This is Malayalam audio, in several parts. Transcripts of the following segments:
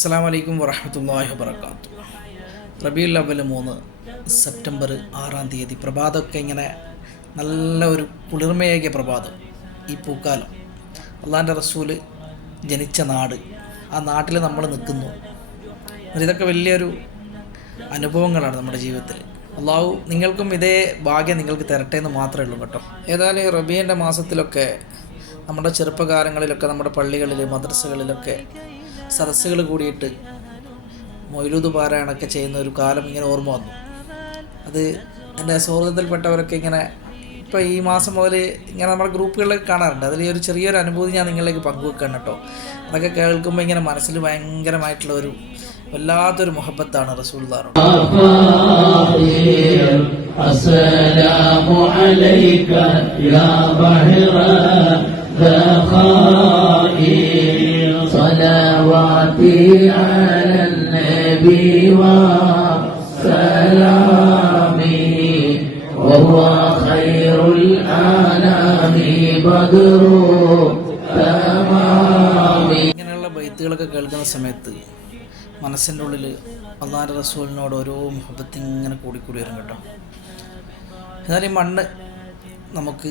അസ്സാം വലൈക്കും വറഹമത്തല്ലാഹി വബർക്കാത്തു റബിയുൽ അവൽ മൂന്ന് സെപ്റ്റംബർ ആറാം തീയതി. പ്രഭാതമൊക്കെ ഇങ്ങനെ നല്ല ഒരു കുളിർമയേകിയ പ്രഭാതം ഈ പൂക്കാലം. അള്ളാന്റെ റസൂൽ ജനിച്ച നാട്. ആ നാട്ടിൽ നമ്മൾ നിൽക്കുന്നു. ഇതൊക്കെ വലിയൊരു അനുഭവങ്ങളാണ് നമ്മുടെ ജീവിതത്തിൽ അള്ളാഹു നിങ്ങൾക്കും ഇതേ ഭാഗ്യം നിങ്ങൾക്ക് തരട്ടെ എന്ന് മാത്രമേ ഉള്ളൂ കേട്ടോ. ഏതായാലും ഈ മാസത്തിലൊക്കെ നമ്മുടെ ചെറുപ്പകാലങ്ങളിലൊക്കെ നമ്മുടെ പള്ളികളിൽ മദ്രസകളിലൊക്കെ സദസ്സുകൾ കൂടിയിട്ട് മൊയ്ലൂത് പാരായണമൊക്കെ ചെയ്യുന്ന ഒരു കാലം ഇങ്ങനെ ഓർമ്മ വന്നു. അത് എന്റെ സൗഹൃദത്തിൽപ്പെട്ടവരൊക്കെ ഇങ്ങനെ ഇപ്പോൾ ഈ മാസം മുതൽ ഇങ്ങനെ നമ്മുടെ ഗ്രൂപ്പുകളിലൊക്കെ കാണാറുണ്ട്. അതിൽ ഒരു ചെറിയൊരു അനുഭൂതി ഞാൻ നിങ്ങളിലേക്ക് പങ്കുവെക്കണം കേട്ടോ. അതൊക്കെ കേൾക്കുമ്പോൾ ഇങ്ങനെ മനസ്സിൽ ഭയങ്കരമായിട്ടുള്ള ഒരു വല്ലാത്തൊരു മുഹബത്താണ് റസൂൽദാറും صلواتي على النبي وسلامي وهو خير الأنام بدر تمامي ഇങ്ങനെയുള്ള ബൈത്തുകളൊക്കെ കേൾക്കുന്ന സമയത്ത് മനസ്സിൻ്റെ ഉള്ളിൽ അള്ളാഹ് റസൂലിനോട് ഓരോ മുഹബത്ത് ഇങ്ങനെ കൂടിക്കൂടി വരും കേട്ടോ എന്നാൽ ഈ മണ്ണ് നമുക്ക്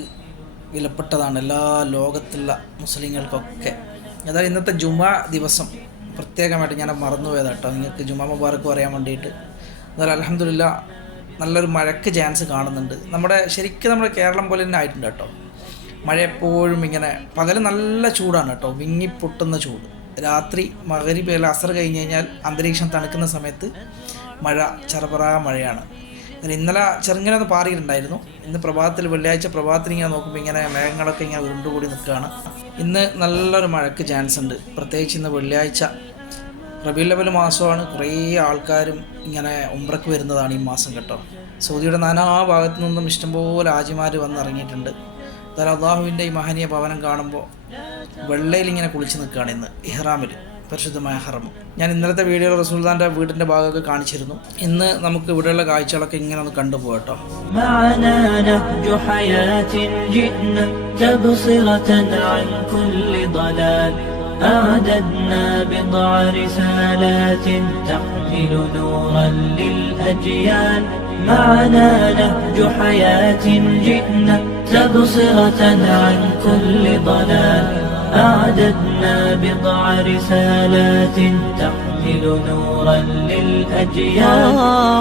വിലപ്പെട്ടതാണ് എല്ലാ ലോകത്തുള്ള മുസ്ലിങ്ങൾക്കൊക്കെ എന്നാൽ ഇന്നത്തെ ജുമാ ദിവസം പ്രത്യേകമായിട്ട് ഞാൻ മറന്നുപോയതാണ് കേട്ടോ. നിങ്ങൾക്ക് ജുമാ മുബാറക്ക് പറയാൻ വേണ്ടിയിട്ട്. എന്നാൽ അലഹമില്ല നല്ലൊരു മഴയ്ക്ക് ചാൻസ് കാണുന്നുണ്ട്. നമ്മുടെ ശരിക്കും നമ്മുടെ കേരളം പോലെ തന്നെ ആയിട്ടുണ്ട് കേട്ടോ. മഴ എപ്പോഴും ഇങ്ങനെ പകൽ നല്ല ചൂടാണ് കേട്ടോ. വിങ്ങിപ്പൊട്ടുന്ന ചൂട്. രാത്രി മകരി പേല അസർ കഴിഞ്ഞ് കഴിഞ്ഞാൽ അന്തരീക്ഷം തണുക്കുന്ന സമയത്ത് മഴ ചെറുപറ മഴയാണ്. ഇന്നലെ ചെറുങ്ങനെ ഒന്ന് പാറിയിട്ടുണ്ടായിരുന്നു. ഇന്ന് പ്രഭാതത്തിൽ വെള്ളിയാഴ്ച പ്രഭാതത്തിൽ ഇങ്ങനെ നോക്കുമ്പോൾ ഇങ്ങനെ മേഘങ്ങളൊക്കെ ഇങ്ങനെ ഉരുണ്ടുകൂടി നിൽക്കുകയാണ്. ഇന്ന് നല്ലൊരു മഴയ്ക്ക് ചാൻസ് ഉണ്ട്. പ്രത്യേകിച്ച് ഇന്ന് വെള്ളിയാഴ്ച റബി ലെവൽ മാസമാണ് കുറേ ആൾക്കാരും ഇങ്ങനെ ഉംറക്ക് വരുന്നതാണ് ഈ മാസം കേട്ടോ സൗദിയുടെ നാനാ ഭാഗത്തു നിന്നും ഇഷ്ടംപോലെ ആജിമാർ വന്നിറങ്ങിയിട്ടുണ്ട് അതായത് അള്ളാഹുവിൻ്റെ ഈ മഹനീയ ഭവനം കാണുമ്പോൾ വെള്ളയിൽ ഇങ്ങനെ കുളിച്ച് നിൽക്കുകയാണ് ഇന്ന് ഇഹ്റാമിൽ പരിശുദ്ധമായ ഹറം ഞാൻ ഇന്നലത്തെ വീഡിയോയിൽ റസൂൽദാൻ്റെ വീടിൻ്റെ ഭാഗമൊക്കെ കാണിച്ചിരുന്നു ഇന്ന് നമുക്ക് ഇവിടെയുള്ള കാഴ്ചകളൊക്കെ ഇങ്ങനെ ഒന്ന് കണ്ടുപോകട്ടോ معنا نهج حياة جئنا تبصرة عن كل ضلال أعددنا بضع رسالات تحمل نورا للأجيال. معنا نهج حياة جئنا تبصرة عن كل ضلال. أعددنا بضع رسالات تحمل نورا للأجيال.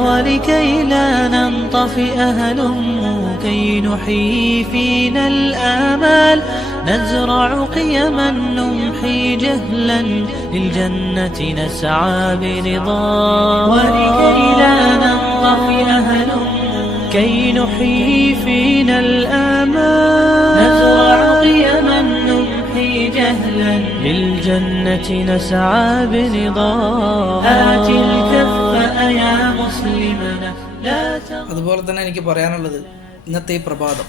ولكي لا ننطفئ هلموا كي نحيي فينا الآمال. نزرع قيما نمحي جهلا للجنة نسعى برضا ولكي لا ننطفئ هلموا كي نحيي فينا الآمال نزرع قيما نمحي جهلا للجنة نسعى برضا آت الكف يا مسلمنا لا تغفل അതുപോലെ തന്നെ എനിക്ക് പറയാനുള്ളത് ഇന്നത്തെ ഈ പ്രഭാതം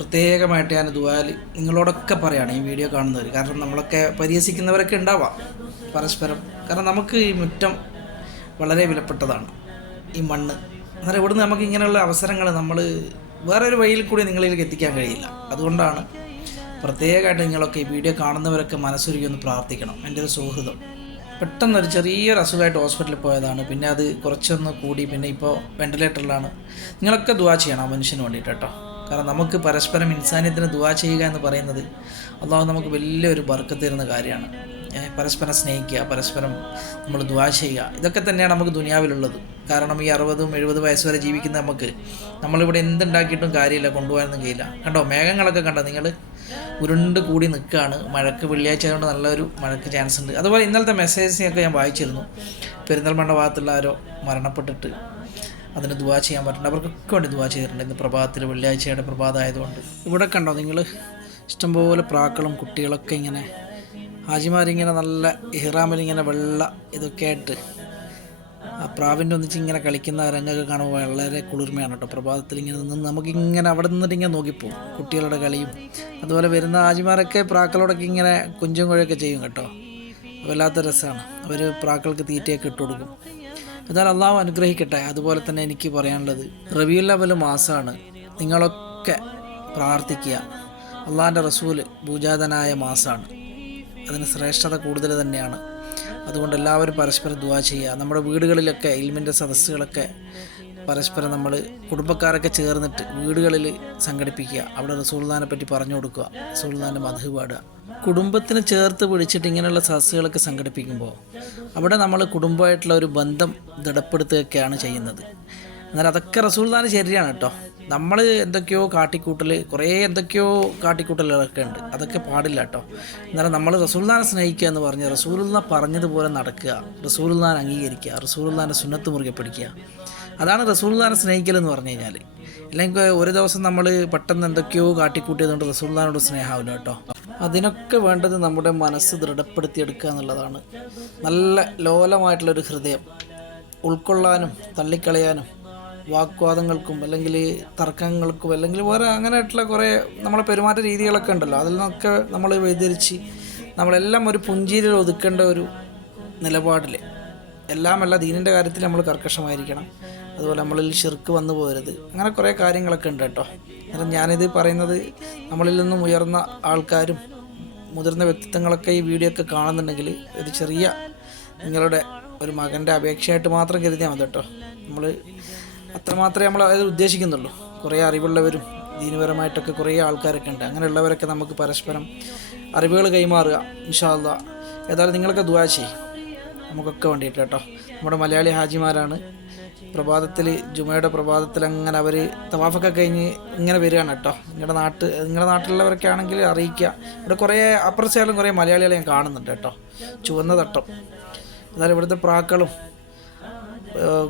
പ്രത്യേകമായിട്ട് ഞാൻ ദുവാൽ നിങ്ങളോടൊക്കെ പറയുകയാണ് ഈ വീഡിയോ കാണുന്നവർ. കാരണം നമ്മളൊക്കെ പരിഹസിക്കുന്നവരൊക്കെ ഉണ്ടാവാം പരസ്പരം. കാരണം നമുക്ക് ഈ മുറ്റം വളരെ വിലപ്പെട്ടതാണ്. ഈ മണ്ണ്. അന്നേരം ഇവിടുന്ന് നമുക്ക് ഇങ്ങനെയുള്ള അവസരങ്ങൾ നമ്മൾ വേറൊരു വഴിയിൽ കൂടി നിങ്ങളിലേക്ക് എത്തിക്കാൻ കഴിയില്ല. അതുകൊണ്ടാണ് പ്രത്യേകമായിട്ട് നിങ്ങളൊക്കെ ഈ വീഡിയോ കാണുന്നവരൊക്കെ മനസ്സൊരുക്കി ഒന്ന് പ്രാർത്ഥിക്കണം. എന്റെ ഒരു സൗഹൃദം പെട്ടെന്നൊരു ചെറിയൊരു അസുഖമായിട്ട് ഹോസ്പിറ്റലിൽ പോയതാണ്. പിന്നെ അത് കുറച്ചൊന്ന് കൂടി. പിന്നെ ഇപ്പോൾ വെന്റിലേറ്ററിലാണ്. നിങ്ങളൊക്കെ ദുവാ ചെയ്യണം ആ മനുഷ്യന് വേണ്ടിയിട്ട് കേട്ടോ. കാരണം നമുക്ക് പരസ്പരം ഇൻസാനിയത്തിന് ദുവാ ചെയ്യുക എന്ന് പറയുന്നത് അള്ളാഹു നമുക്ക് വലിയൊരു ബർക്കത്ത് തരുന്ന കാര്യമാണ്. പരസ്പരം സ്നേഹിക്കുക പരസ്പരം നമ്മൾ ദുവാ ചെയ്യുക. ഇതൊക്കെ തന്നെയാണ് നമുക്ക് ദുനിയാവിലുള്ളത്. കാരണം ഈ അറുപതും എഴുപത് വയസ്സ് വരെ ജീവിക്കുന്ന നമുക്ക് നമ്മളിവിടെ എന്തുണ്ടാക്കിയിട്ടും കാര്യമില്ല കൊണ്ടുപോകാനൊന്നും കഴിയില്ല. കണ്ടോ മേഘങ്ങളൊക്കെ കണ്ടോ നിങ്ങൾ? ഉരുണ്ട് കൂടി നിൽക്കുകയാണ്. മഴക്ക് വെള്ളിയാഴ്ച ആയതുകൊണ്ട് നല്ലൊരു മഴക്ക് ചാൻസ് ഉണ്ട്. അതുപോലെ ഇന്നലത്തെ മെസ്സേജിനെയൊക്കെ ഞാൻ വായിച്ചിരുന്നു. പെരിന്തൽമണ്ണ ഭാഗത്തുള്ള ആരോ മരണപ്പെട്ടിട്ട് അതിന് ദുവാ ചെയ്യാൻ പറ്റുന്നുണ്ട്. അവർക്കൊക്കെ വേണ്ടി ദുവാ ചെയ്തിട്ടുണ്ട് ഇന്ന് പ്രഭാതത്തിൽ വെള്ളിയാഴ്ചയുടെ പ്രഭാതം ആയതുകൊണ്ട്. ഇവിടെ കണ്ടോ നിങ്ങൾ? ഇഷ്ടംപോലെ പ്രാക്കളും കുട്ടികളൊക്കെ ഇങ്ങനെ ഹാജിമാരിങ്ങനെ നല്ല ഇഹ്റാമിൽ ഇങ്ങനെ വെള്ള ഇതൊക്കെ ആയിട്ട് ആ പ്രാവിന്റെ ഒന്നിച്ച് ഇങ്ങനെ കളിക്കുന്ന രംഗമൊക്കെ കാണുമ്പോൾ വളരെ കുളിർമയാണ് കേട്ടോ. പ്രഭാതത്തിൽ ഇങ്ങനെ നിന്ന് നമുക്കിങ്ങനെ അവിടെ നിന്നിട്ട് ഇങ്ങനെ നോക്കിപ്പോവും കുട്ടികളുടെ കളിയും. അതുപോലെ വരുന്ന ആജിമാരൊക്കെ പ്രാക്കളോടൊക്കെ ഇങ്ങനെ കുഞ്ചും കുഴയൊക്കെ ചെയ്യും കേട്ടോ. വല്ലാത്ത രസമാണ്. അവർ പ്രാക്കൾക്ക് തീറ്റയൊക്കെ ഇട്ട് കൊടുക്കും. എന്നാൽ അള്ളാഹു അനുഗ്രഹിക്കട്ടെ. അതുപോലെ തന്നെ എനിക്ക് പറയാനുള്ളത് റബിയുൽ അവൽ മാസമാണ് നിങ്ങളൊക്കെ പ്രാർത്ഥിക്കുക. അള്ളാഹിന്റെ റസൂൽ പൂജാതനായ മാസമാണ് അതിന് ശ്രേഷ്ഠത കൂടുതൽ തന്നെയാണ്. അതുകൊണ്ട് എല്ലാവരും പരസ്പരം ദുവാ ചെയ്യുക. നമ്മുടെ വീടുകളിലൊക്കെ ഇൽമിന്റെ സദസ്സുകളൊക്കെ പരസ്പരം നമ്മൾ കുടുംബക്കാരൊക്കെ ചേർന്നിട്ട് വീടുകളിൽ സംഘടിപ്പിക്കുക. അവിടെ റസൂൽദാനെ പറ്റി പറഞ്ഞു കൊടുക്കുക. റസൂൽദാന്റെ മധു പാടുക. കുടുംബത്തിന് ചേർത്ത് പിടിച്ചിട്ട് ഇങ്ങനെയുള്ള സദസ്സുകളൊക്കെ സംഘടിപ്പിക്കുമ്പോൾ അവിടെ നമ്മൾ കുടുംബമായിട്ടുള്ള ഒരു ബന്ധം ദൃഢപ്പെടുത്തുകയൊക്കെയാണ് ചെയ്യുന്നത്. എന്നാൽ അതൊക്കെ റസൂൽദാന് ശരിയാണ് കേട്ടോ. നമ്മൾ എന്തൊക്കെയോ കാട്ടിക്കൂട്ടൽ കുറേ എന്തൊക്കെയോ കാട്ടിക്കൂട്ടലുകളൊക്കെ ഉണ്ട്. അതൊക്കെ പാടില്ല കേട്ടോ. എന്നാലും നമ്മൾ റസൂൽദാനെ സ്നേഹിക്കുക എന്ന് പറഞ്ഞ് റസൂലുല്ലാ പറഞ്ഞതുപോലെ നടക്കുക റസൂൽദാൻ അംഗീകരിക്കുക റസൂൽദാന്റെ സുന്നത്ത് മുറുകെ പിടിക്കുക. അതാണ് റസൂൽദാനെ സ്നേഹിക്കൽ എന്ന് പറഞ്ഞു കഴിഞ്ഞാൽ. അല്ലെങ്കിൽ ഒരു ദിവസം നമ്മൾ പെട്ടെന്ന് എന്തൊക്കെയോ കാട്ടിക്കൂട്ടിയതുകൊണ്ട് റസൂൽദാനോട് സ്നേഹമാവില്ല കേട്ടോ. അതിനൊക്കെ വേണ്ടത് നമ്മുടെ മനസ്സ് ദൃഢപ്പെടുത്തിയെടുക്കുക എന്നുള്ളതാണ്. നല്ല ലോലമായിട്ടുള്ളൊരു ഹൃദയം. ഉൾക്കൊള്ളാനും തള്ളിക്കളയാനും വാക്വാദങ്ങൾക്കും അല്ലെങ്കിൽ തർക്കങ്ങൾക്കും അല്ലെങ്കിൽ വേറെ അങ്ങനെയായിട്ടുള്ള കുറേ നമ്മളെ പെരുമാറ്റ രീതികളൊക്കെ ഉണ്ടല്ലോ. അതിൽ നിന്നൊക്കെ നമ്മൾ വ്യതിരിച്ച് നമ്മളെല്ലാം ഒരു പുഞ്ചിരിയിൽ ഒതുക്കേണ്ട ഒരു നിലപാടിൽ എല്ലാമല്ല ദീനിന്റെ കാര്യത്തിൽ നമ്മൾ കർക്കശമായിരിക്കണം. അതുപോലെ നമ്മളിൽ ഷിർക്ക് വന്നു പോരുത്. അങ്ങനെ കുറേ കാര്യങ്ങളൊക്കെ ഉണ്ട് കേട്ടോ. അന്നേരം ഞാനിത് പറയുന്നത് നമ്മളിൽ നിന്നും ഉയർന്ന ആൾക്കാരും മുതിർന്ന വ്യക്തിത്വങ്ങളൊക്കെ ഈ വീഡിയോ ഒക്കെ കാണുന്നുണ്ടെങ്കിൽ ഒരു ചെറിയ നിങ്ങളുടെ ഒരു മകന്റെ അപേക്ഷയായിട്ട് മാത്രം കരുതിയാൽ മതി കേട്ടോ. നമ്മൾ അത്രമാത്രമേ നമ്മൾ അത് ഉദ്ദേശിക്കുന്നുള്ളൂ. കുറേ അറിവുള്ളവരും ദീനപരമായിട്ടൊക്കെ കുറേ ആൾക്കാരൊക്കെ ഉണ്ട്. അങ്ങനെയുള്ളവരൊക്കെ നമുക്ക് പരസ്പരം അറിവുകൾ കൈമാറുക ഇൻഷാല്ല ഏതായാലും നിങ്ങളൊക്കെ ദുവാ നമുക്കൊക്കെ വേണ്ടിയിട്ട് കേട്ടോ. നമ്മുടെ മലയാളി ഹാജിമാരാണ്. പ്രഭാതത്തിൽ ജുമയുടെ പ്രഭാതത്തിൽ അങ്ങനെ അവർ തവാഫൊക്കെ കഴിഞ്ഞ് ഇങ്ങനെ വരികയാണ് കേട്ടോ. നിങ്ങളുടെ നാട്ട് നിങ്ങളുടെ നാട്ടിലുള്ളവരൊക്കെ ആണെങ്കിൽ അറിയിക്കുക. ഇവിടെ കുറേ അപ്പുറത്തെ സൈഡിലും കുറേ മലയാളികളെ ഞാൻ കാണുന്നുണ്ട് കേട്ടോ. ചുവന്ന തട്ടം. എന്നാലും ഇവിടുത്തെ പ്രാക്കളും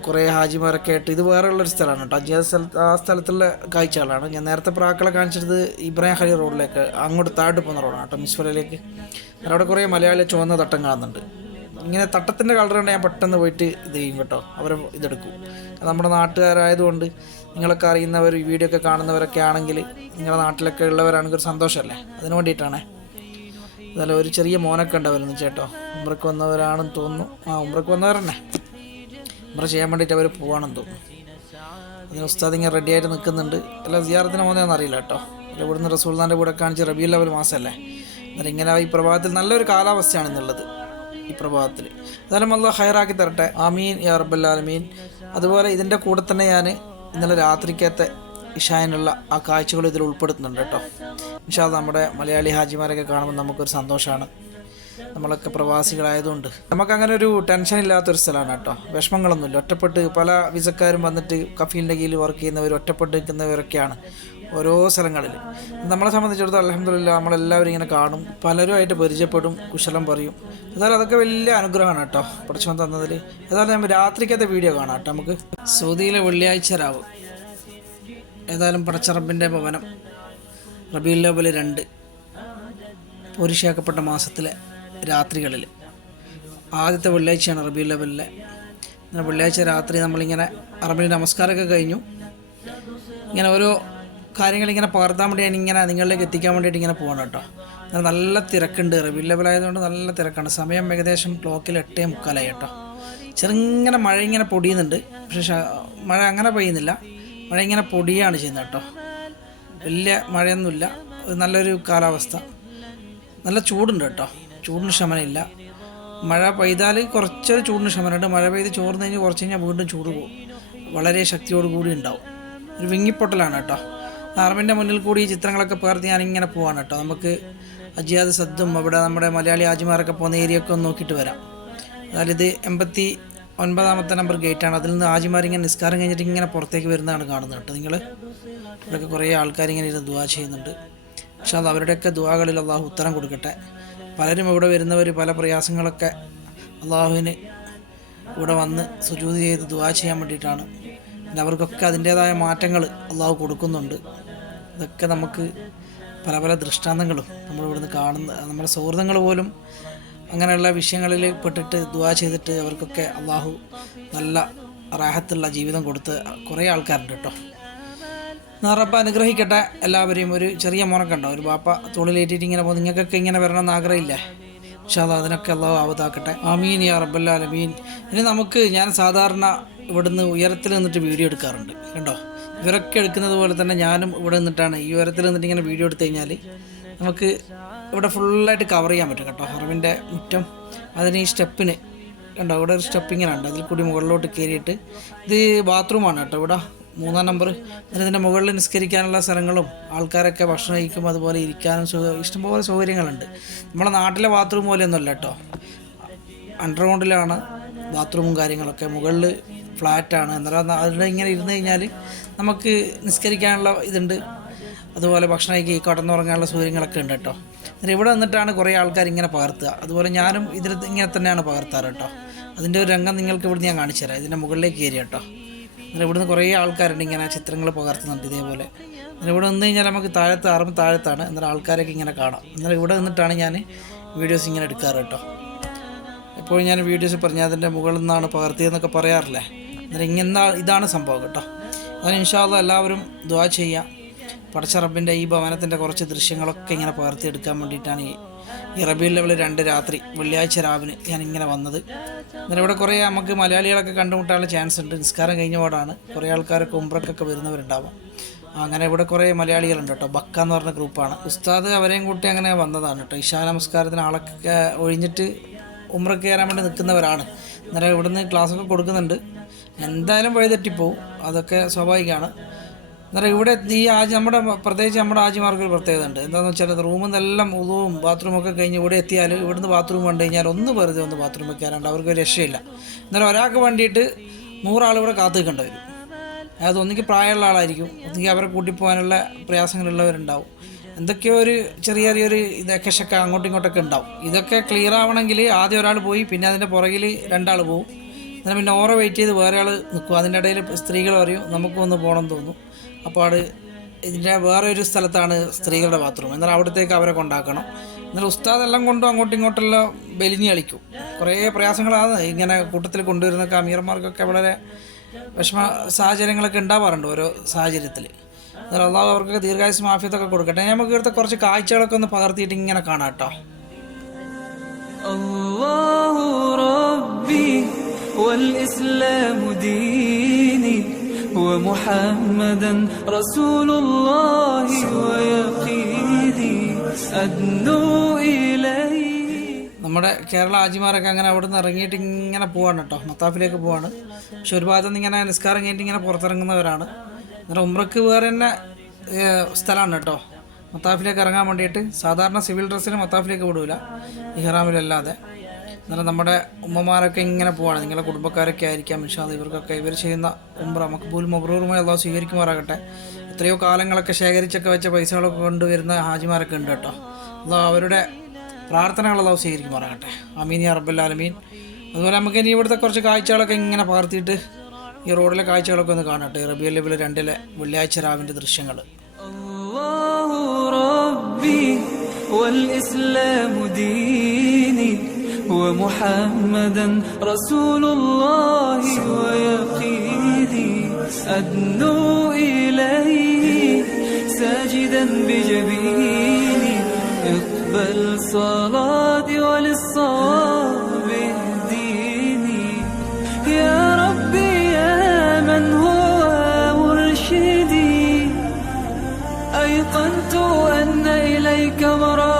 കുറേ ഹാജിമാരൊക്കെ ആയിട്ട് ഇത് വേറെ ഉള്ളൊരു സ്ഥലമാണ് കേട്ടോ. അജിയ സ്ഥലത്ത് ആ സ്ഥലത്തുള്ള കാഴ്ചകളാണ്. ഞാൻ നേരത്തെ പ്രാക്കളെ കാണിച്ചിരുന്നത് ഇബ്രാഹിം ഹലി റോഡിലേക്ക് അങ്ങോട്ട് താഴോട്ട് പോകുന്ന റോഡാണ് കേട്ടോ മിസ്ഫലയിലേക്ക് അവിടെ കുറേ മലയാളി ചുവന്ന തട്ടം കാണുന്നുണ്ട്. ഇങ്ങനെ തട്ടത്തിന്റെ കളർ കണ്ട് ഞാൻ പെട്ടെന്ന് പോയിട്ട് ഇത് ചെയ്യും കേട്ടോ. അവരെ ഇതെടുക്കും. നമ്മുടെ നാട്ടുകാരായതുകൊണ്ട് നിങ്ങളൊക്കെ അറിയുന്നവർ ഈ വീഡിയോ ഒക്കെ കാണുന്നവരൊക്കെ ആണെങ്കിൽ നിങ്ങളുടെ നാട്ടിലൊക്കെ ഉള്ളവരാണെങ്കിൽ ഒരു സന്തോഷമല്ലേ? അതിന് വേണ്ടിയിട്ടാണേ. അതല്ല ഒരു ചെറിയ മോനൊക്കെ ഉണ്ടാവുന്നു ചേട്ടോ. ഉമ്രക്ക് വന്നവരാണെന്ന് തോന്നുന്നു. ആ ഉമ്രക്ക് വന്നവരന്നെ. ഉമ്ര ചെയ്യാൻ വേണ്ടിയിട്ട് അവർ പോവാണെന്ന് തോന്നുന്നു. അതിന് ഉസ്താദ് ഇങ്ങനെ റെഡി ആയിട്ട് നിൽക്കുന്നുണ്ട്. അല്ല സിയാറത്തിന് പോകുന്നതെന്ന് അറിയില്ല കേട്ടോ. അല്ല ഇവിടുന്ന് റസൂൽദാന്റെ കൂടെ കാണിച്ച് റബിയുള്ള ലെവൽ മാസമല്ലേ അന്നേരം ഇങ്ങനെ ഈ പ്രഭാതത്തിൽ നല്ലൊരു കാലാവസ്ഥയാണ് ഇന്നുള്ളത്. ഈ പ്രഭാതത്തിൽ. എന്നാലും അല്ല ഹയറാക്കി തരട്ടെ. ആമീൻ യാ റബ്ബല്ലാലമീൻ അതുപോലെ ഇതിന്റെ കൂടെ തന്നെ ഞാൻ ഇന്നലെ രാത്രിക്കത്തെ ഇഷായനുള്ള ആ കാഴ്ചകൾ ഇതിൽ ഉൾപ്പെടുത്തുന്നുണ്ട് കേട്ടോ. അല്ലാ നമ്മുടെ മലയാളി ഹാജിമാരൊക്കെ കാണുമ്പോൾ നമുക്കൊരു സന്തോഷമാണ് നമ്മളൊക്കെ പ്രവാസികളായതുകൊണ്ട്. നമുക്കങ്ങനെ ഒരു ടെൻഷൻ ഇല്ലാത്തൊരു സ്ഥലമാണ് കേട്ടോ. വിഷമങ്ങളൊന്നുമില്ല. ഒറ്റപ്പെട്ട് പല വിസക്കാരും വന്നിട്ട് കഫീലിന്റെ കീഴിൽ വർക്ക് ചെയ്യുന്നവർ ഒറ്റപ്പെട്ട് നിൽക്കുന്നവരൊക്കെയാണ്. ഓരോ സ്ഥലങ്ങളിൽ. നമ്മളെ സംബന്ധിച്ചിടത്തോളം അലഹമില്ല നമ്മളെല്ലാവരും ഇങ്ങനെ കാണും. പലരുമായിട്ട് പരിചയപ്പെടും കുശലം പറയും. എന്നാലും അതൊക്കെ വലിയ അനുഗ്രഹമാണ് കേട്ടോ പഠിച്ചു തന്നതിൽ ഏതായാലും നമ്മൾ രാത്രിക്കത്തെ വീഡിയോ കാണാം കേട്ടോ നമുക്ക്. സൗദിയിലെ വെള്ളിയാഴ്ച രാവ്. ഏതായാലും പടച്ചറബിന്റെ ഭവനം. റബീൽ ലെവൽ രണ്ട്. പോരിശയാക്കപ്പെട്ട മാസത്തിലെ രാത്രികളിൽ ആദ്യത്തെ വെള്ളിയാഴ്ചയാണ് റബീ ലെവലിലെ ഇങ്ങനെ വെള്ളിയാഴ്ച രാത്രി നമ്മളിങ്ങനെ അറബി നമസ്കാരമൊക്കെ കഴിഞ്ഞു. ഇങ്ങനെ ഓരോ കാര്യങ്ങൾ ഇങ്ങനെ പകർത്താൻ വേണ്ടിയാണ് ഇങ്ങനെ നിങ്ങളിലേക്ക് എത്തിക്കാൻ വേണ്ടിയിട്ട് ഇങ്ങനെ പോകണം കേട്ടോ. അങ്ങനെ നല്ല തിരക്കുണ്ട്. റബീ ലെവലായതുകൊണ്ട് നല്ല തിരക്കാണ്. സമയം ഏകദേശം ക്ലോക്കിൽ എട്ടേ മുക്കാലായി കേട്ടോ. ചെറുങ്ങനെ മഴ ഇങ്ങനെ പൊടിയുന്നുണ്ട്. പക്ഷേ മഴ അങ്ങനെ പെയ്യുന്നില്ല. മഴ ഇങ്ങനെ പൊടിയാണ് ചെയ്യുന്നത് കേട്ടോ. വലിയ മഴയൊന്നുമില്ല. നല്ലൊരു കാലാവസ്ഥ. നല്ല ചൂടുണ്ട് കേട്ടോ. ചൂടിന് ശമനമില്ല. മഴ പെയ്താൽ കുറച്ചൊരു ചൂടിന് ശമനമുണ്ട്. മഴ പെയ്ത് ചോർന്ന് കഴിഞ്ഞ് കുറച്ച് കഴിഞ്ഞാൽ വീണ്ടും ചൂട് പോകും. വളരെ ശക്തിയോട് കൂടി ഉണ്ടാവും. ഒരു വിങ്ങിപ്പൊട്ടലാണ് കേട്ടോ. ആർമിന്റെ മുന്നിൽ കൂടി ഈ ചിത്രങ്ങളൊക്കെ പകർത്തി ഞാനിങ്ങനെ പോവാണ് കേട്ടോ. നമുക്ക് അജിയാദ് സദ്ദും അവിടെ നമ്മുടെ മലയാളി ആജിമാരൊക്കെ പോകുന്ന ഏരിയ ഒക്കെ ഒന്ന് നോക്കിയിട്ട് വരാം. അതായത് ഇത് എൺപത്തി ഒൻപതാമത്തെ നമ്പർ ഗേറ്റാണ് അതിൽ നിന്ന് ആജിമാർ ഇങ്ങനെ നിസ്കാരം കഴിഞ്ഞിട്ട് ഇങ്ങനെ പുറത്തേക്ക് വരുന്നതാണ് കാണുന്നത് കേട്ടോ നിങ്ങൾ ഇവിടെയൊക്കെ കുറേ ആൾക്കാർ ഇങ്ങനെ ഇരുന്ന് ദുവാ ചെയ്യുന്നുണ്ട്. പക്ഷെ അത് അവരുടെയൊക്കെ ദുവാകളിൽ അള്ളാഹു ഉത്തരം കൊടുക്കട്ടെ. പലരും ഇവിടെ വരുന്നവർ പല പ്രയാസങ്ങളൊക്കെ അള്ളാഹുവിന് ഇവിടെ വന്ന് സുജൂതി ചെയ്ത് ദുവാ ചെയ്യാൻ വേണ്ടിയിട്ടാണ്. പിന്നെ അവർക്കൊക്കെ അതിന്റേതായ മാറ്റങ്ങൾ അള്ളാഹു കൊടുക്കുന്നുണ്ട്. ഇതൊക്കെ നമുക്ക് പല പല ദൃഷ്ടാന്തങ്ങളും നമ്മൾ ഇവിടുന്ന് കാണുന്ന നമ്മുടെ സൗഹൃദങ്ങൾ പോലും അങ്ങനെയുള്ള വിഷയങ്ങളിൽ പെട്ടിട്ട് ദുവാ ചെയ്തിട്ട് അവർക്കൊക്കെ അള്ളാഹു നല്ല റാഹത്തുള്ള ജീവിതം കൊടുത്ത് കുറേ ആൾക്കാരുണ്ട് കേട്ടോ. നാറപ്പ അനുഗ്രഹിക്കട്ടെ എല്ലാവരെയും. ഒരു ചെറിയ മോനൊക്കെ ഒരു ബാപ്പ തോളിലേറ്റിട്ട് ഇങ്ങനെ പോകും നിങ്ങൾക്കൊക്കെ ഇങ്ങനെ വരണമെന്ന് ആഗ്രഹമില്ലേ? പക്ഷേ അത് അതിനൊക്കെ അള്ളാഹു ആവതാക്കട്ടെ ആമീൻ യാ റബ്ബല്ലാലമീൻ ഇനി നമുക്ക് ഞാൻ സാധാരണ ഇവിടുന്ന് ഉയരത്തിൽ നിന്നിട്ട് വീഡിയോ എടുക്കാറുണ്ട്. കണ്ടോ? ഇവരൊക്കെ എടുക്കുന്നത് പോലെ തന്നെ ഞാനും ഇവിടെ നിന്നിട്ടാണ്. ഈ ഉയരത്തിൽ നിന്നിട്ട് ഇങ്ങനെ വീഡിയോ എടുത്തു കഴിഞ്ഞാൽ നമുക്ക് ഇവിടെ ഫുള്ളായിട്ട് കവർ ചെയ്യാൻ പറ്റും കേട്ടോ. ഹറമിന്റെ മുറ്റം അതിന് ഈ സ്റ്റെപ്പിന്. കണ്ടോ? ഇവിടെ ഒരു സ്റ്റെപ്പ് ഇങ്ങനെ ഉണ്ട് അതിൽ കൂടി മുകളിലോട്ട് കയറിയിട്ട് ഇത് ബാത്റൂമാണ് കേട്ടോ ഇവിടെ. മൂന്നാം നമ്പർ. ഇതിന്റെ മുകളിൽ നിസ്കരിക്കാനുള്ള സ്ഥലങ്ങളും ആൾക്കാരൊക്കെ ഭക്ഷണം കഴിക്കും അതുപോലെ ഇരിക്കാനും ഇഷ്ടംപോലെ സൗകര്യങ്ങളുണ്ട്. നമ്മുടെ നാട്ടിലെ ബാത്റൂം പോലെയൊന്നുമല്ല കേട്ടോ. അണ്ടർഗ്രൗണ്ടിലാണ് ബാത്റൂമും കാര്യങ്ങളൊക്കെ. മുകളിൽ ഫ്ലാറ്റാണ്. എന്നാലും അതിൽ ഇങ്ങനെ ഇരുന്ന് കഴിഞ്ഞാൽ നമുക്ക് നിസ്കരിക്കാനുള്ള ഇതുണ്ട്. അതുപോലെ ഭക്ഷണം കഴിക്കുക കടന്നുറങ്ങാനുള്ള സൗകര്യങ്ങളൊക്കെ ഉണ്ട് കേട്ടോ. എന്നിട്ട് ഇവിടെ നിന്നിട്ടാണ് കുറേ ആൾക്കാർ ഇങ്ങനെ പകർത്തുക. അതുപോലെ ഞാനും ഇതിൽ ഇങ്ങനെ തന്നെയാണ് പകർത്താറ് കേട്ടോ. അതിന്റെ ഒരു രംഗം നിങ്ങൾക്ക് ഇവിടുന്ന് ഞാൻ കാണിച്ചു തരാം. ഇതിന്റെ മുകളിലേക്ക് കയറി കേട്ടോ. എന്നിട്ട് ഇവിടുന്ന് കുറേ ആൾക്കാരുണ്ട് ഇങ്ങനെ ചിത്രങ്ങൾ പകർത്തുന്നുണ്ട് ഇതേപോലെ. എന്നിട്ട് ഇവിടെ നിന്ന് കഴിഞ്ഞാൽ നമുക്ക് താഴത്ത് ആറുമ്പോൾ താഴത്താണ്. എന്നിട്ട് ആൾക്കാരൊക്കെ ഇങ്ങനെ കാണാം. എന്നിട്ട് ഇവിടെ നിന്നിട്ടാണ് ഞാൻ വീഡിയോസ് ഇങ്ങനെ എടുക്കാറ് കേട്ടോ. എപ്പോഴും ഞാൻ വീഡിയോസ് പറഞ്ഞാൽ അതിന്റെ മുകളിൽ നിന്നാണ് പകർത്തിയതെന്നൊക്കെ പറയാറില്ലേ? ഇങ്ങനെ ഇതാണ് സംഭവം കേട്ടോ. അതിന് ഇൻഷാല്ല എല്ലാവരും ദ്വാ ചെയ്യാം. പടച്ചറബിന്റെ ഈ ഭവനത്തിന്റെ കുറച്ച് ദൃശ്യങ്ങളൊക്കെ ഇങ്ങനെ പകർത്തിയെടുക്കാൻ വേണ്ടിയിട്ടാണ് ഈ റബിയുൽ ലെവൽ രണ്ട് രാത്രി വെള്ളിയാഴ്ച രാവിലെ ഞാൻ ഇങ്ങനെ വന്നത്. അന്നേരം ഇവിടെ കുറേ നമുക്ക് മലയാളികളൊക്കെ കണ്ടുമുട്ടാനുള്ള ചാൻസ് ഉണ്ട്. നിസ്കാരം കഴിഞ്ഞ പാടാണ്. കുറേ ആൾക്കാരൊക്കെ ഉമ്പ്രക്കൊക്കെ വരുന്നവരുണ്ടാവും. അങ്ങനെ ഇവിടെ കുറേ മലയാളികളുണ്ട് കേട്ടോ. ബക്ക എന്ന് പറഞ്ഞ ഗ്രൂപ്പാണ്. ഉസ്താദ് അവരെയും കൂട്ടി അങ്ങനെ വന്നതാണ് കേട്ടോ. ഇഷാ നമസ്കാരത്തിന് ആളൊക്കെ ഒഴിഞ്ഞിട്ട് ഉംറക്ക് കയറാൻ വേണ്ടി നിൽക്കുന്നവരാണ്. അന്നേരം ഇവിടുന്ന് ക്ലാസ്സൊക്കെ കൊടുക്കുന്നുണ്ട്. എന്തായാലും വഴിതെറ്റിപ്പോവും അതൊക്കെ സ്വാഭാവികമാണ്. അന്നേരം ഇവിടെ ഈ ആജി നമ്മുടെ പ്രത്യേകിച്ച് നമ്മുടെ ആജിമാർക്ക് ഒരു പ്രത്യേകത ഉണ്ട്. എന്താണെന്ന് വെച്ചാൽ റൂമിൽ നിന്നെല്ലാം ഉതവും ബാത്റൂമൊക്കെ കഴിഞ്ഞ് ഇവിടെ എത്തിയാൽ ഇവിടുന്ന് ബാത്റൂം കണ്ടു കഴിഞ്ഞാൽ ഒന്ന് വെറുതെ ഒന്ന് ബാത്റൂം വെക്കാനുണ്ട് അവർക്ക് രക്ഷയില്ല. എന്നാലും ഒരാൾക്ക് വേണ്ടിയിട്ട് നൂറാൾ ഇവിടെ കാത്തു നിൽക്കേണ്ടി വരും. അതായത് ഒന്നിക്ക് പ്രായമുള്ള ആളായിരിക്കും. ഒന്നിക്ക് അവരെ കൂട്ടിപ്പോകാനുള്ള പ്രയാസങ്ങളുള്ളവരുണ്ടാവും. എന്തൊക്കെയോ ഒരു ചെറിയ ചെറിയൊരു ഇതൊക്കെ അങ്ങോട്ടും ഇങ്ങോട്ടൊക്കെ ഉണ്ടാവും. ഇതൊക്കെ ക്ലിയർ ആവണമെങ്കിൽ ആദ്യം ഒരാൾ പോയി പിന്നെ അതിന്റെ പുറകിൽ രണ്ടാൾ പോവും. എന്നാൽ പിന്നെ ഓറ വെയിറ്റ് ചെയ്ത് വേറെ ആൾ നിൽക്കും. അതിന്റെ ഇടയിൽ സ്ത്രീകൾ പറയും നമുക്കൊന്ന് പോകണം എന്ന് തോന്നും. അപ്പോൾ അത് ഇതിന്റെ വേറെ ഒരു സ്ഥലത്താണ് സ്ത്രീകളുടെ ബാത്റൂം എന്നാൽ അവിടത്തേക്ക് അവരെ കൊണ്ടാക്കണം. എന്നാൽ ഉസ്താദ് എല്ലാം കൊണ്ടും അങ്ങോട്ടും ഇങ്ങോട്ടെല്ലാം ബലിഞ്ഞ് കളിക്കും. കുറേ പ്രയാസങ്ങളാണ്. ഇങ്ങനെ കൂട്ടത്തിൽ കൊണ്ടുവരുന്ന അമീർമാർക്കൊക്കെ വളരെ വിഷമ സാഹചര്യങ്ങളൊക്കെ ഉണ്ടാവാറുണ്ട് ഓരോ സാഹചര്യത്തിൽ. എന്നാൽ അള്ളാഹു അവർക്കൊക്കെ ദീർഘായുസ് മാഫിയത്തൊക്കെ കൊടുക്കട്ടെ. നമുക്ക് ഇവിടുത്തെ കുറച്ച് കാഴ്ചകളൊക്കെ ഒന്ന് പകർത്തിയിട്ട് ഇങ്ങനെ കാണാം കേട്ടോ. والإسلام ديني ومحمدا رسول الله ويقيني أدنو إليه നമ്മുടെ കേരള ആജിമാരൊക്കെ അങ്ങനെ അവിടെ നിന്ന് ഇറങ്ങിയിട്ട് ഇങ്ങനെ പോവാണ് കേട്ടോ മത്താഫിലേക്ക് പോവാണ് പക്ഷെ ഒരു ഭാഗത്ത് നിന്ന് ഇങ്ങനെ നിസ്കാരം കഴിഞ്ഞിട്ട് ഇങ്ങനെ പുറത്തിറങ്ങുന്നവരാണ് അന്നേരം ഉമ്രക്ക് വേറെ തന്നെ ഏഹ്, സ്ഥലമാണ് കേട്ടോ മത്താഫിലേക്ക് ഇറങ്ങാൻ വേണ്ടിയിട്ട് സാധാരണ സിവിൽ ഡ്രസ്സിന് മത്താഫിലേക്ക് വിടൂല ഇഹ്റാമിലല്ലാതെ അന്നേരം നമ്മുടെ ഉമ്മമാരൊക്കെ ഇങ്ങനെ പോവാണ് നിങ്ങളുടെ കുടുംബക്കാരൊക്കെ ആയിരിക്കാം ഇൻഷാദ് ഇവർക്കൊക്കെ ഇവർ ചെയ്യുന്ന ഉമ്ര മക്ബൂൽ മബ്രൂറുമായി അള്ളാഹു സ്വീകരിക്കുമാറാകട്ടെ എത്രയോ കാലങ്ങളൊക്കെ ശേഖരിച്ചൊക്കെ വെച്ച പൈസകളൊക്കെ കൊണ്ടുവരുന്ന ഹാജിമാരൊക്കെ ഉണ്ട് കേട്ടോ അള്ളാഹു അവരുടെ പ്രാർത്ഥനകൾ അള്ളാഹു സ്വീകരിക്കുമാറാകട്ടെ അമീൻ യാ റബ്ബല്ലാലമീൻ അതുപോലെ നമുക്ക് ഇനി ഇവിടുത്തെ കുറച്ച് കാഴ്ചകളൊക്കെ ഇങ്ങനെ പകർത്തിയിട്ട് ഈ റോഡിലെ കാഴ്ചകളൊക്കെ ഒന്ന് കാണട്ടെ റബിയൽ ലെവൽ രണ്ടിലെ വെള്ളിയാഴ്ച രാവിൻ്റെ ദൃശ്യങ്ങൾ الله ربي والإسلام ديني ومحمدا رسول الله ويقيني أدنو إليه ساجدا بجبيني. اقبل صلاتي وللصواب اهديني. يا ربي يا من هو مرشدي. أيقنت أن إليك مرادي.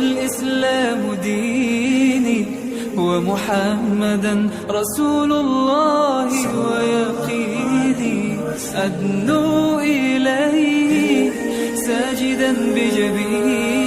والإسلام ديني ومحمدا رسول الله ويقيني. أدنو إليه ساجدا بجبيني.